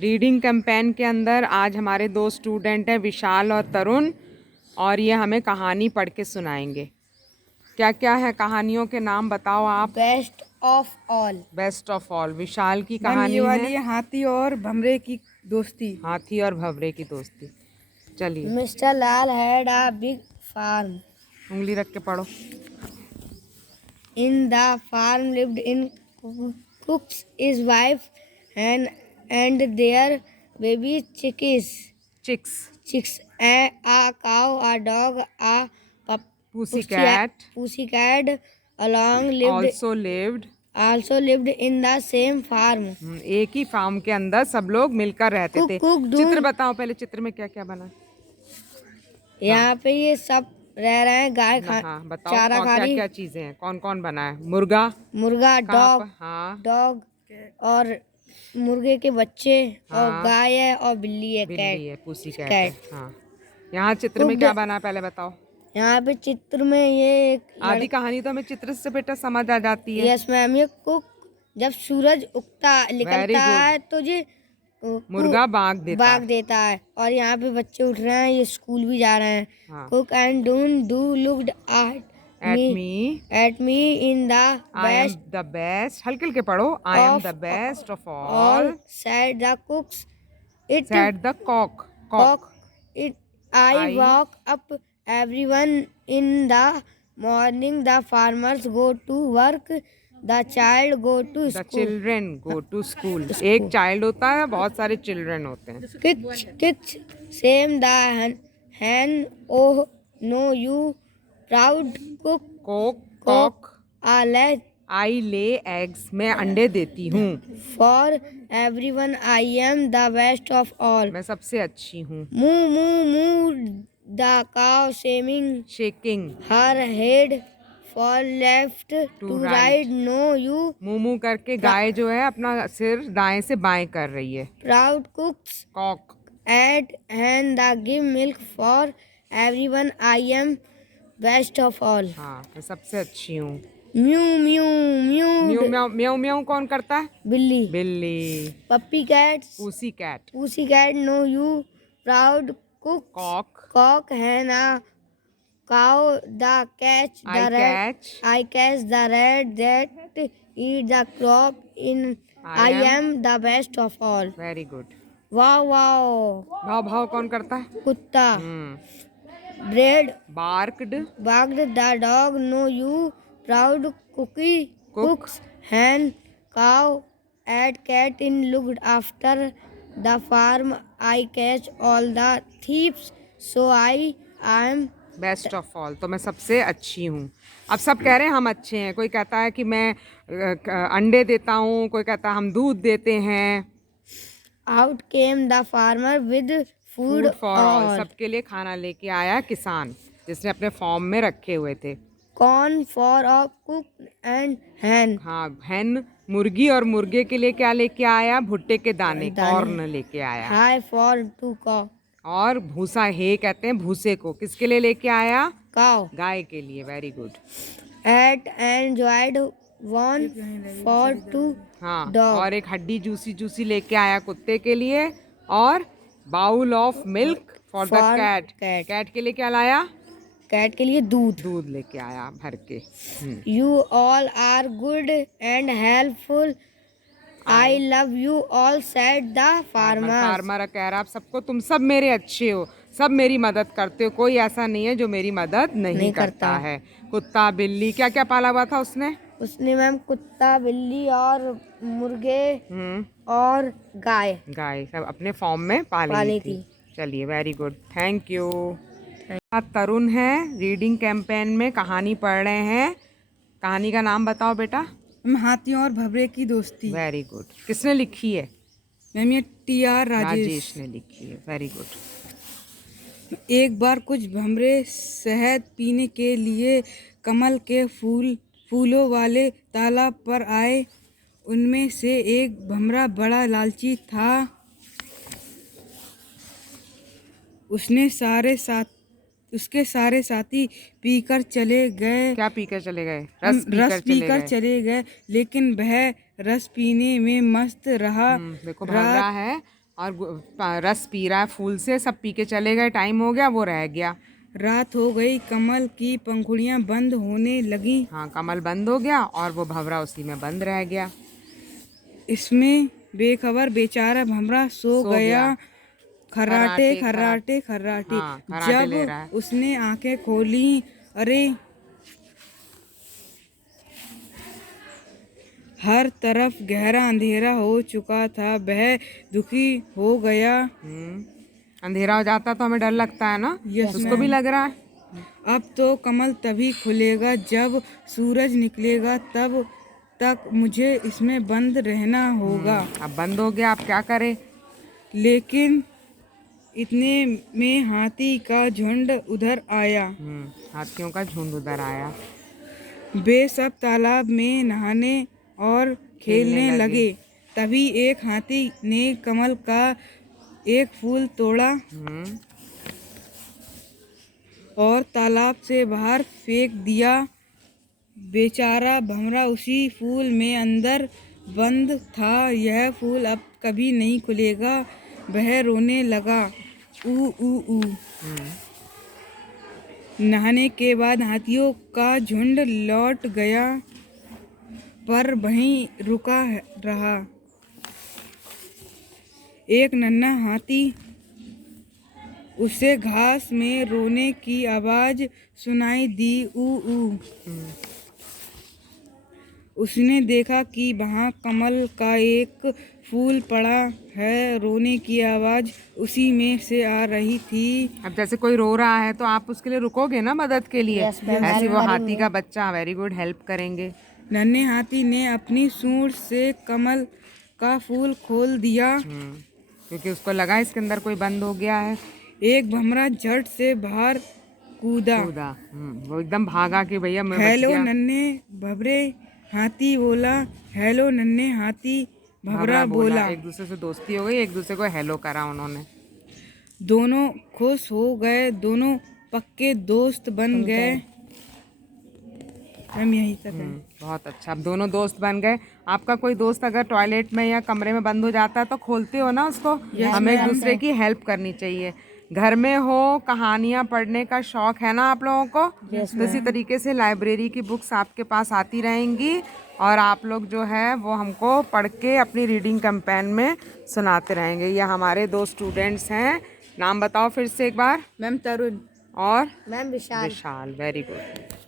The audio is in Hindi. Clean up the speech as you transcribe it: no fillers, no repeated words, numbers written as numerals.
रीडिंग कैंपेन के अंदर आज हमारे दो स्टूडेंट हैं, विशाल और तरुण, और ये हमें कहानी पढ़ के सुनाएंगे। क्या क्या है कहानियों के नाम बताओ आप। Best of all. Best of all Vishal की मैम कहानी ये वाली है है हाथी और भमरे की दोस्ती। हाथी और भंवरे की दोस्ती। चलिए mister Lal had a big farm. उंगली रख के पढ़ो। In the farm lived in Cook's his wife and their baby chicks, chicks, a cow, a dog, a pussycat along also lived in the same farm. एक ही फार्म के अंदर सब लोग मिलकर रहते थे। चित्र बताओ पहले, चित्र में क्या क्या बना। यहाँ पे ये सब रह रहे हैं, गाय बताओ चारा खा क्या रही। क्या चीजें हैं, कौन कौन बना है। मुर्गा, डॉग और मुर्गे के बच्चे और गाय है और बिल्ली है, बिल्ली है, पुसी कैट। हाँ, यहाँ चित्र में क्या बना पहले बताओ। यहाँ पे चित्र में ये एक आधी कहानी तो हमें चित्र से बेटा समझ आ जाती है। यस मैम, ये कुक जब सूरज निकलता है तो ये मुर्गा बाग देता है। और यहाँ पे बच्चे उठ रहे हैं, ये स्कूल भी जा रहे हैं। Cook and do looked at me in the I am the best. हल्के हल्के पढ़ो। I am the best of all. Said the cooks. Said the cock. I walk up everyone in the morning. The farmers go to work. The child go to school. The children go to school. एक child होता है, बहुत सारे children होते हैं। Kitch, same the hen. Oh no, you proud cook. Cock. I lay eggs. मैं अंडे देती हूँ। For everyone I am the best of all. मैं सबसे अच्छी हूँ। Moo the cow shaking her head for left to right. No you. मुंह करके गाय जो है अपना सिर दाएं से बाएं कर रही है। Proud cooks. Cock. And the give milk for everyone I am best of all. हाँ, मैं सबसे अच्छी हूँ। म्यू म्याऊ कौन करता है। बिल्ली। Puppy cat no you proud cock है ना cow the catch I catch the rat that eat the crop in I am the best of all. Very good. Wow भाव कौन करता है। कुत्ता। Bread barked the dog. No you proud cooks hen cow cat in looked after the farm. I catch all the thieves so I am best of all. तो मैं सबसे अच्छी हूँ। अब सब कह रहे हैं हम अच्छे हैं। कोई कहता है कि मैं अंडे देता हूँ, कोई कहता है हम दूध देते हैं। Out came the farmer with food for all. सबके लिए खाना लेके आया किसान, जिसने अपने फॉर्म में रखे हुए थे। Corn for a cook and हैन। हाँ, हैन मुर्गी और मुर्गे के लिए क्या लेके आया। भुट्टे के दाने, कॉर्न लेके आया। हाई फॉर टू कॉ। और भूसा हे कहते हैं भूसे को। किसके लिए लेके आया। काउ, गाय के लिए। Very good. Ate enjoyed one for two. हाँ, और एक हड्डी जूसी लेके आया कुत्ते के लिए। और bowl of milk for the cat के लिए क्या लाया। कैट के लिए दूध लेके आया भर के। You all are good and helpful I love you all said the farmer कह रहा आप सबको, तुम सब मेरे अच्छे हो, सब मेरी मदद करते हो, कोई ऐसा नहीं है जो मेरी मदद नहीं करता है। कुत्ता बिल्ली क्या क्या पाला हुआ था उसने मैम। कुत्ता बिल्ली और मुर्गे और गाय सब अपने फॉर्म में पाली थी। चलिए, वेरी गुड, थैंक यू। तरुण है, रीडिंग कैंपेन में कहानी पढ़ रहे हैं। कहानी का नाम बताओ बेटा। हाथियों और भंवरे की दोस्ती। Very good. किसने लिखी है। मैम ये TR राजेश ने लिखी है। Very good. एक बार कुछ भंवरे शहद पीने के लिए कमल के फूलों वाले तालाब पर आए। उनमें से एक भंवरा बड़ा लालची था। उसके सारे साथी पीकर चले गए। क्या पीकर चले गए। रस पीकर चले गए, लेकिन वह रस पीने में मस्त रहा। देखो, भंवरा है और रस पी रहा है फूल से, सब पी के चले गए, टाइम हो गया, वो रह गया। रात हो गई, कमल की पंखुड़ियां बंद होने लगी। हाँ, कमल बंद हो गया और वो भंवरा उसी में बंद रह गया। इसमें बेखबर बेचारा भंवरा सो गया। खर्राटे खर्राटे खर्राटे। हाँ, खर्राटे ले रहा है। जब उसने आंखें खोली, अरे हर तरफ गहरा अंधेरा हो चुका था। वह दुखी हो गया। अंधेरा हो जाता तो हमें डर लगता है ना, उसको भी लग रहा है। अब तो कमल तभी खुलेगा जब सूरज निकलेगा, तब तक मुझे इसमें बंद रहना होगा। अब बंद हो गया, अब क्या करें। लेकिन इतने में हाथी का झुंड उधर आया। हाथियों का झुंड उधर आया। वे सब तालाब में नहाने और खेलने लगे। तभी एक हाथी ने कमल का एक फूल तोड़ा और तालाब से बाहर फेंक दिया। बेचारा भंवरा उसी फूल में अंदर बंद था। यह फूल अब कभी नहीं खुलेगा। वह रोने लगा, ऊ ऊ ऊ। नहाने के बाद हाथियों का झुंड लौट गया, पर वहीं रुका रहा। एक नन्हा हाथी, उसे घास में रोने की आवाज सुनाई दी, ऊ ऊ। उसने देखा कि वहाँ कमल का एक फूल पड़ा है। रोने की आवाज उसी में से आ रही थी। अब जैसे कोई रो रहा है तो आप उसके लिए रुकोगे ना मदद के लिए। ऐसे वो हाथी का बच्चा, वेरी गुड, हेल्प करेंगे। नन्हे हाथी ने अपनी सूंड से कमल का फूल खोल दिया, क्योंकि उसको लगा इसके अंदर कोई बंद हो गया है। एक भंवरा झट से बाहर कूदा। वो एकदम भागा कि भैया मैं बच हेलो गया। नन्हे भंवरे, हाथी बोला। हेलो नन्हे हाथी, भंवरा बोला। एक दूसरे से दोस्ती हो गई, एक दूसरे को हेलो करा उन्होंने। दोनों खुश हो गए, दोनों पक्के दोस्त बन गए। हम यही तक हैं। बहुत अच्छा, अब दोनों दोस्त बन गए। आपका कोई दोस्त अगर टॉयलेट में या कमरे में बंद हो जाता है तो खोलते हो ना उसको। हमें एक दूसरे की हेल्प करनी चाहिए। घर में हो, कहानियाँ पढ़ने का शौक है ना आप लोगों को, तो इसी तरीके से लाइब्रेरी की बुक्स आपके पास आती रहेंगी और आप लोग जो है वो हमको पढ़ के अपनी रीडिंग कैंपेन में सुनाते रहेंगे। ये हमारे 2 स्टूडेंट्स हैं। नाम बताओ फिर से एक बार। मैम तरुण और मैम विशाल। विशाल, वेरी गुड।